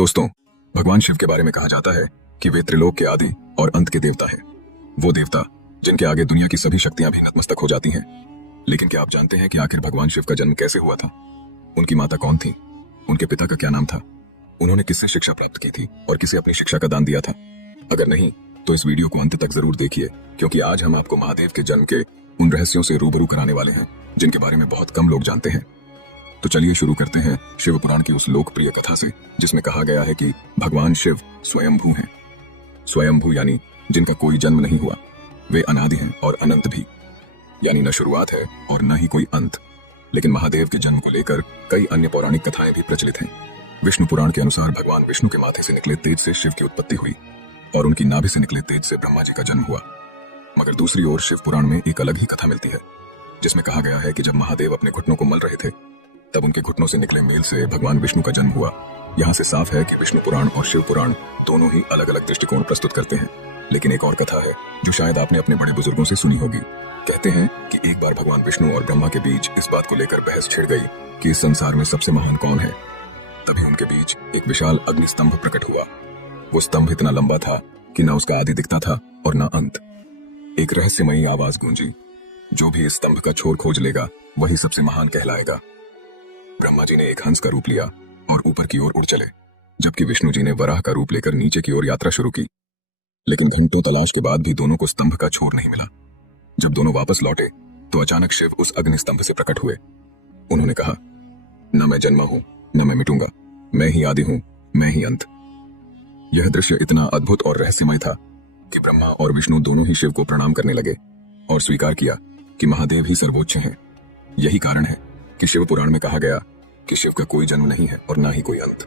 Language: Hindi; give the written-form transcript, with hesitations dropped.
दोस्तों, भगवान शिव के बारे में कहा जाता है कि वे त्रिलोक के आदि और अंत के देवता हैं। वो देवता जिनके आगे दुनिया की सभी शक्तियां भी नतमस्तक हो जाती हैं। लेकिन क्या आप जानते हैं कि आखिर भगवान शिव का जन्म कैसे हुआ था? उनकी माता कौन थी? उनके पिता का क्या नाम था? उन्होंने किससे शिक्षा प्राप्त की थी और किसे अपनी शिक्षा का दान दिया था? अगर नहीं तो इस वीडियो को अंत तक जरूर देखिए, क्योंकि आज हम आपको महादेव के जन्म के उन रहस्यों से रूबरू कराने वाले हैं जिनके बारे में बहुत कम लोग जानते हैं। तो चलिए शुरू करते हैं शिव पुराण की उस लोकप्रिय कथा से जिसमें कहा गया है कि भगवान शिव स्वयंभू हैं। स्वयंभू यानी जिनका कोई जन्म नहीं हुआ। वे अनादि हैं और अनंत भी, यानी न शुरुआत है और न ही कोई अंत। लेकिन महादेव के जन्म को लेकर कई अन्य पौराणिक कथाएं भी प्रचलित हैं। विष्णु पुराण के अनुसार भगवान विष्णु के माथे से निकले तेज से शिव की उत्पत्ति हुई और उनकी नाभि से निकले तेज से ब्रह्मा जी का जन्म हुआ। मगर दूसरी ओर शिव पुराण में एक अलग ही कथा मिलती है जिसमें कहा गया है कि जब महादेव अपने घुटनों को मल रहे थे तब उनके घुटनों से निकले मेल से भगवान विष्णु का जन्म हुआ। यहाँ से साफ है कि विष्णु पुराण और शिव पुराण दोनों ही अलग अलग दृष्टिकोण प्रस्तुत करते हैं। लेकिन एक और कथा है जो शायद आपने अपने बड़े बुजुर्गों से सुनी होगी। कहते हैं कि एक बार भगवान विष्णु और ब्रह्मा के बीच इस बात को लेकर बहस छिड़ गई कि इस संसार में सबसे महान कौन है। तभी उनके बीच एक विशाल अग्नि स्तंभ प्रकट हुआ। वो स्तंभ इतना लंबा था कि न उसका आदि दिखता था और न अंत। एक रहस्यमयी आवाज गूंजी, जो भी इस स्तंभ का छोर खोज लेगा वही सबसे महान कहलाएगा। ब्रह्मा जी ने एक हंस का रूप लिया और ऊपर की ओर उड़ चले, जबकि विष्णु जी ने वराह का रूप लेकर नीचे की ओर यात्रा शुरू की। लेकिन घंटों तलाश के बाद भी दोनों को स्तंभ का छोर नहीं मिला। जब दोनों वापस लौटे तो अचानक शिव उस अग्नि स्तंभ से प्रकट हुए। उन्होंने कहा, न मैं जन्मा हूं न मैं मिटूंगा, मैं ही आदि हूं, मैं ही अंत। यह दृश्य इतना अद्भुत और रहस्यमय था कि ब्रह्मा और विष्णु दोनों ही शिव को प्रणाम करने लगे और स्वीकार किया कि महादेव ही सर्वोच्च हैं। यही कारण है कि शिव पुराण में कहा गया कि शिव का कोई जन्म नहीं है और ना ही कोई अंत।